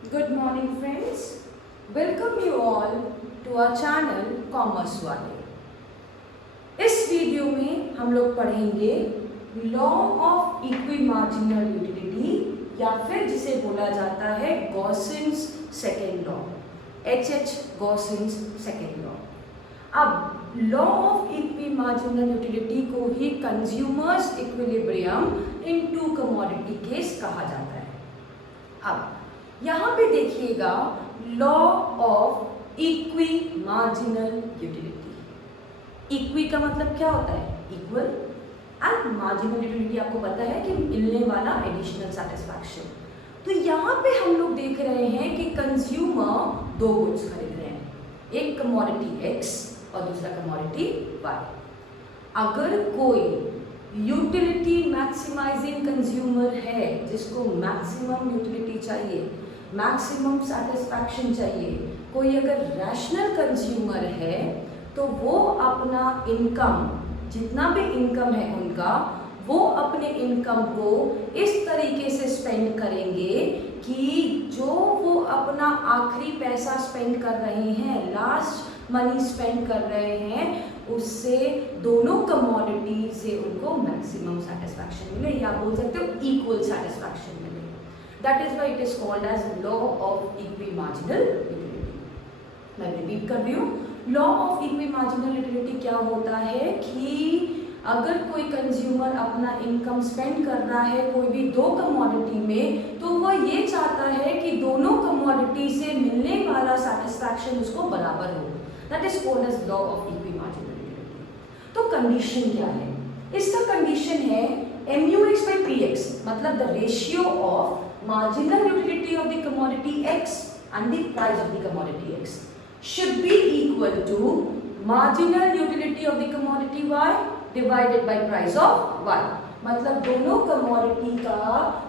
Good morning friends. Welcome you all to our channel commerce वाले। इस video में हम लोग पढ़ेंगे law of equi marginal utility या फिर जिसे बोला जाता है Gossen's second law, H.H. Gossen's second law. अब law of equi marginal utility को ही consumer's equilibrium in two commodity case कहा जाता है। अब यहाँ पे देखिएगा law of equi marginal utility. Equi का मतलब क्या होता है? इक्वल, एंड मार्जिनल यूटिलिटी आपको पता है कि मिलने वाला एडिशनल सेटिस्फैक्शन। तो यहाँ पे हम लोग देख रहे हैं कि कंज्यूमर दो गुड्स खरीद रहे हैं, एक कमोडिटी एक्स और दूसरा कमोडिटी वाई। अगर कोई यूटिलिटी मैक्सिमाइजिंग कंज्यूमर है जिसको मैक्सिमम यूटिलिटी चाहिए, मैक्सिमम सेटिस्फैक्शन चाहिए, कोई अगर रैशनल कंज्यूमर है तो वो अपना इनकम, जितना भी इनकम है उनका, वो अपने इनकम को इस तरीके से स्पेंड करेंगे कि जो वो अपना आखिरी पैसा स्पेंड कर रहे हैं, लास्ट मनी स्पेंड कर रहे हैं, उससे दोनों कमोडिटी से उनको मैक्सिमम सेटिस्फैक्शन मिले, या बोल सकते हो इक्वल सेटिस्फैक्शन मिले। That is why it is called as law of equi marginal utility. मैं रिपीट कर रही हूँ, law of equi marginal utility क्या होता है कि अगर कोई कंज्यूमर अपना इनकम स्पेंड कर रहा है कोई भी दो कमोडिटी में, तो वह ये चाहता है कि दोनों कमोडिटी से मिलने वाला सेटिस्फैक्शन उसको बराबर हो। That is called as law of equi marginal utility. तो कंडीशन क्या है इसका? कंडीशन है MUX by PX, मतलब the ratio of marginal utility of the commodity X and the price of the commodity X should be equal to marginal utility of the commodity Y divided by price of Y। मतलब दोनों commodity का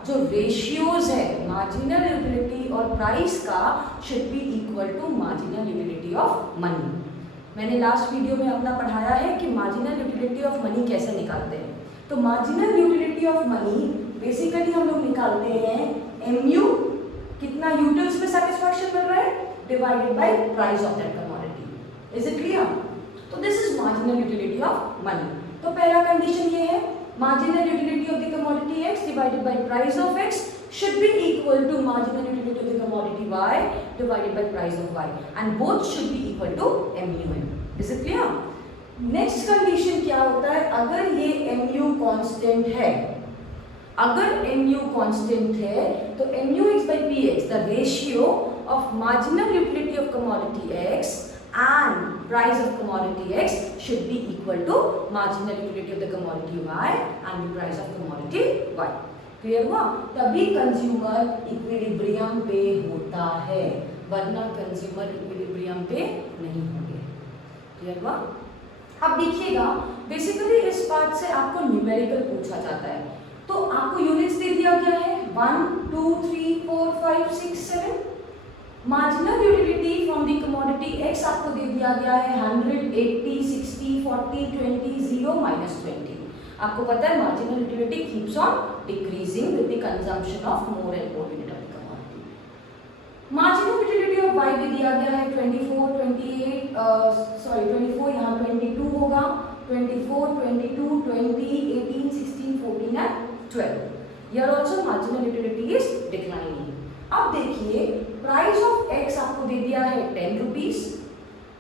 जो ratios है marginal utility और price का should be equal to marginal utility of money. मैंने last video में अपना पढ़ाया है कि मार्जिनल यूटिलिटी ऑफ मनी कैसे निकालते हैं। तो marginal utility of money basically हम लोग निकालते हैं MU, कितना यूटिल्स में सेटिस्फैक्शन मिल रहा है, divided by price of that commodity. Is it clear? तो this is marginal utility of money. तो पहला कंडीशन ये है, marginal utility of the commodity X divided by price of X should be equal to marginal utility of the commodity Y divided by price of Y, and both should be equal to MUM। Is it clear? Next condition क्या होता है? अगर ये MU constant है, अगर MU constant है तो MUX by PX, the ratio of marginal utility of commodity X and price of commodity X should be equal to marginal utility of the commodity Y and the price of commodity Y। Clear हुआ? तभी consumer equilibrium पे होता है, वरना consumer equilibrium पे नहीं होंगे। Clear हुआ? अब देखिएगा, बेसिकली इस बात से आपको न्यूमेरिकल पूछा जाता है, तो आपको यूनिट्स दे दिया गया है 1 2 3 4 5 6 7। Marginal utility from the commodity X आपको दे दिया गया है 100 80 60 40 20 0 -20। आपको पता है marginal utility keeps on decreasing with the consumption of more and more unit of commodity. Marginal utility of Y भी दिया गया है 24 28 24, यहाँ 22 होगा, 24 22 20 18 16 14 and 12। Here also marginal utility is declining। अब देखिए, प्राइस ऑफ X आपको दे दिया है 10 रुपीज,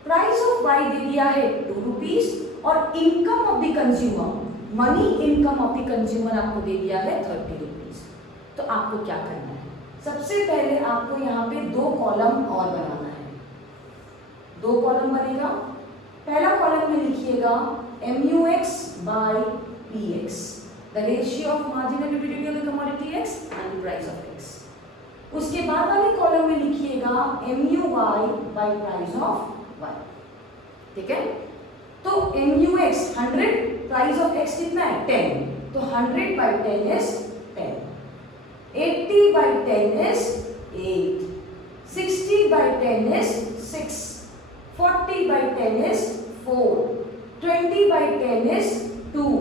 प्राइस ऑफ Y दे दिया है 2 रुपीज, और income of the consumer, money income of the consumer आपको दे दिया है 30 रुपीज। तो आपको क्या करना है? सबसे पहले आपको यहाँ पे दो कॉलम और बनाना है। दो कॉलम बनेगा। पहला कॉलम में लिखिएगा MUX by PX, the ratio of marginal utility of the commodity X and the price of X। उसके बाद वाले कॉलम में लिखिएगा MUY by price of Y। ठीक है? तो MUX 100, प्राइस ऑफ X कितना है 10, तो 100 by 10 is 10, 80 by 10 is 8, 60 by 10 is 6, 40 by 10 is 4, 20 by 10 is 2,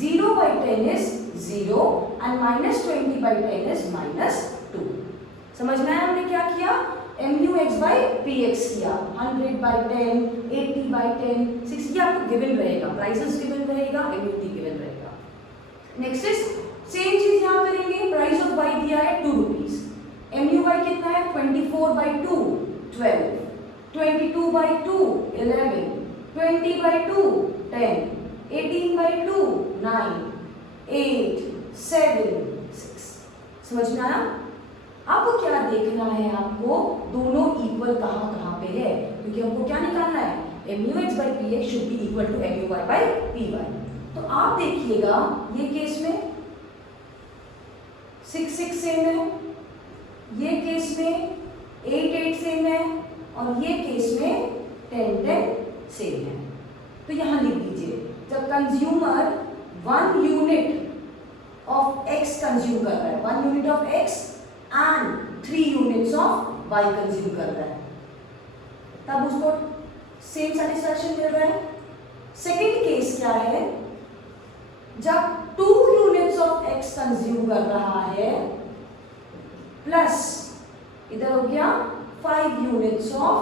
0 by 10 is 0 and -20 by 10 is -2। समझ में आया हमने क्या किया? mu(x/px) किया। 100/10, 80/10, 60 आपको गिवन रहेगा, प्राइसेस गिवन रहेगा, एन्युटी गिवन रहेगा। नेक्स्ट इज सेम चीज यहाँ करेंगे। प्राइस ऑफ y दिया है 2 रुपीज। mu(y) कितना है? 24/2 12, 22/2 11, 20/2 10, 18/2 9, 8 7 6। समझ में आया? अब क्या देखना है आपको? दोनों इक्वल कहाँ पे है, क्योंकि हमको क्या निकालना है? mu(x/px) should be equal to mu(y/py)। तो आप देखिएगा ये केस में 6 6 सेम है, ये केस में 8 8 सेम है, और ये केस में 10 10 सेम है। तो यहां लिख दीजिए, जब consumer 1 unit of x consume कर रहा है, 1 unit of x and 3 units of y consume कर रहा है, तब उसको सेम सेटिस्फैक्शन मिल रहा है। सेकेंड केस क्या है? जब 2 यूनिट्स ऑफ x कंज्यूम कर रहा है प्लस इधर हो गया 5 यूनिट्स ऑफ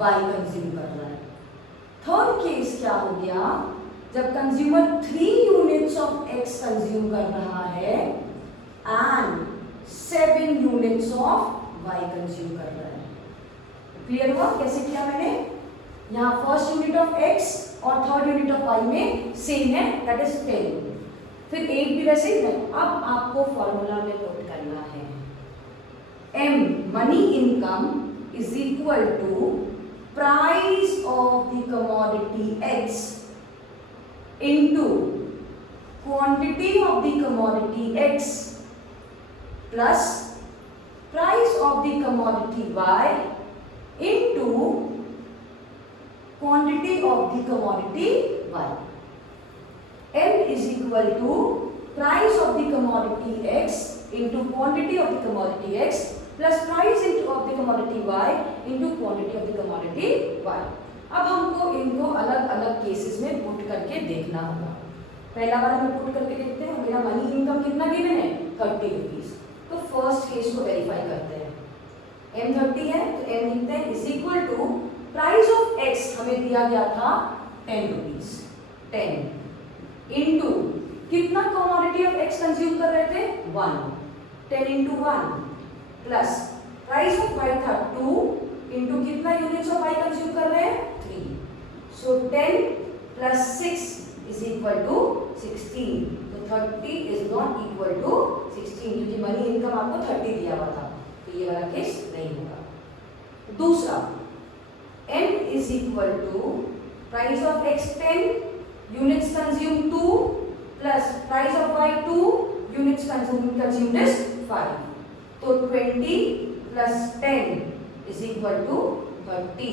y कंज्यूम कर रहा है। थर्ड केस क्या हो गया? जब consumer 3 units of x consume कर रहा है and 7 units of y consume कर रहा है। क्लियर हुआ कैसे किया मैंने? यहाँ फर्स्ट यूनिट ऑफ x और थर्ड यूनिट ऑफ y में सेम है, दैट इज 10। फिर 8 भी वैसे ही है। अब आपको फॉर्मूला में पुट करना है m money income is equal to price of the commodity x into quantity of the commodity x plus price of the commodity y into quantity of the commodity y. M is equal to price of the commodity x into quantity of the commodity x plus price of the commodity y into quantity of the commodity y. अब हमको इनको अलग अलग cases में put करके देखना होगा। पहला वाला हम पुट करके देखते हैं। मेरा मनी इनकम कितना गिवन है? 30 रुपीज। तो फर्स्ट केस को वेरीफाई करते हैं। m 30 है तो m लिखते हैं is equal to price of x हमें दिया गया था 10 रुपीज, 10 इनटू कितना कमोडिटी ऑफ x कंज्यूम कर रहे थे? 1, 10 into 1 plus price of y था 2 इनटू कितना यूनिट्स ऑफ y कंज्यूम कर रहे हैं? 3। सो 10 प्लस 6 इज इक्वल टू 16। तो 30 इज नॉट इक्वल टू 16 क्योंकि मनी इनकम आपको 30 दिया हुआ था, तो ये वाला केस नहीं होगा। दूसरा m is equal to price of x 10 units consume 2 plus price of y 2 units consumed is 5। तो 20 plus 10 is equal to 30.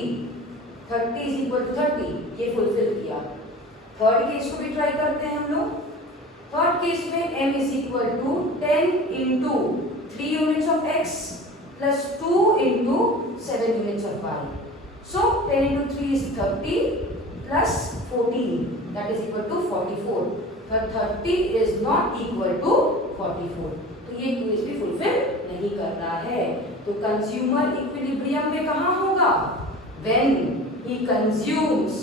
30 is equal to 30. ये फुलफिल किया। थर्ड केस को भी ट्राई करते हैं हम लोग। थर्ड केस में m is equal to 10 into 3 units of x plus 2 into 7 units of y. So 10 into 3 is 30 plus 14, that is equal to 44. But 30 is not equal to 44. तो ये case भी फुलफिल नहीं कर रहा है। तो कंज्यूमर इक्विलिब्रियम में कहाँ होगा? When he consumes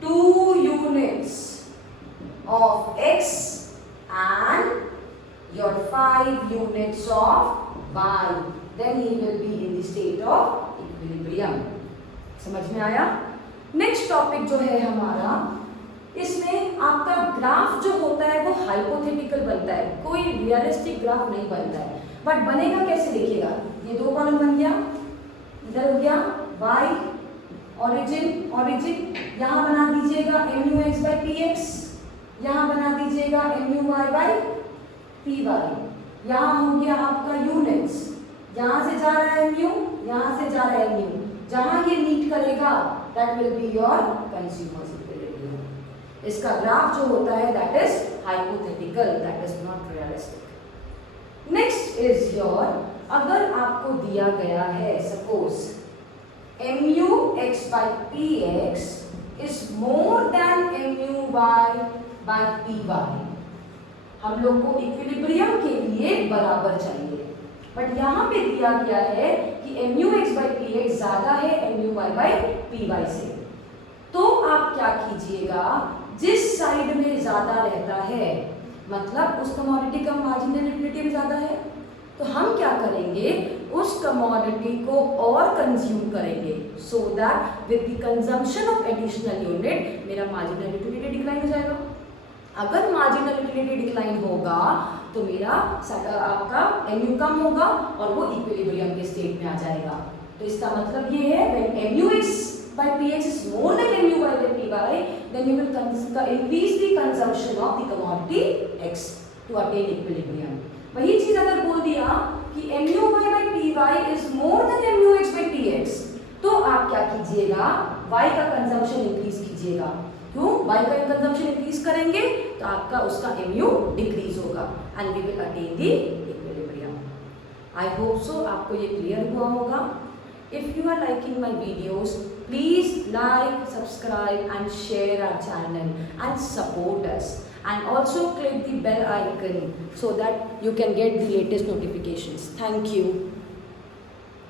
2 units of x and your 5 units of y, then he will be in the state of equilibrium. समझ में आया? नेक्स्ट टॉपिक जो है हमारा, इसमें आपका ग्राफ जो होता है वो हाइपोथेटिकल बनता है, कोई रियलिस्टिक ग्राफ नहीं बनता है। बट बनेगा कैसे देखिएगा? ये 2 कॉलम बन गया, इधर हो गया y ओरिजिन यहाँ बना दीजिएगा mu(x/px), यहाँ बना दीजिएगा mu(y/py), यहाँ हो गया आपका यूनिट्स, यहाँ से जा रहा है mu, यहाँ से जा रहा है mu, जहाँ ये मीट करेगा that will be your consumers equilibrium. इसका ग्राफ जो होता है that is hypothetical, that is not realistic. Next is your, अगर आपको दिया गया है suppose mu(x/px) is more than mu(y/py), हम लोग को इक्विलिब्रियम के लिए बराबर चाहिए। बट यहाँ पे दिया गया है कि mu(x/px) ज़्यादा है mu(y/py) से। तो आप क्या कीजिएगा, जिस साइड में ज़्यादा रहता है, मतलब उस कमोडिटी का मार्जिनल लिक्विडिटी भी ज़्यादा है, तो हम क्या करेंगे, उस कमोडिटी को और कंज्यूम करेंगे, so that with the consumption of additional unit मेरा मार्जिनल लिक्विडिटी डिक्लाइन हो जाएगा। अगर मार्जिनल लिक्विडिटी डिक्लाइन होगा तो मेरा आपका mu कम होगा और वो इक्विलिब्रियम के स्टेट में आ जाएगा। तो इसका मतलब ये है when mu(x/px) is more than mu(y/py) then you will increase the consumption of the commodity x to attain equilibrium। वही चीज अगर बोल दिया कि mu(y/py) is more than mu(x/px) तो आप क्या कीजिएगा, y का कंजम्पशन इंक्रीज कीजिएगा। क्यों? y का कंजम्पशन इंक्रीज करेंगे तो आपका उसका mu डिक्रीज होगा and we will attain the equilibrium. I hope so आपको ये क्लियर हुआ होगा। If you are liking my videos, please like, subscribe and share our channel and support us, and also click the bell icon so that you can get the latest notifications. Thank you.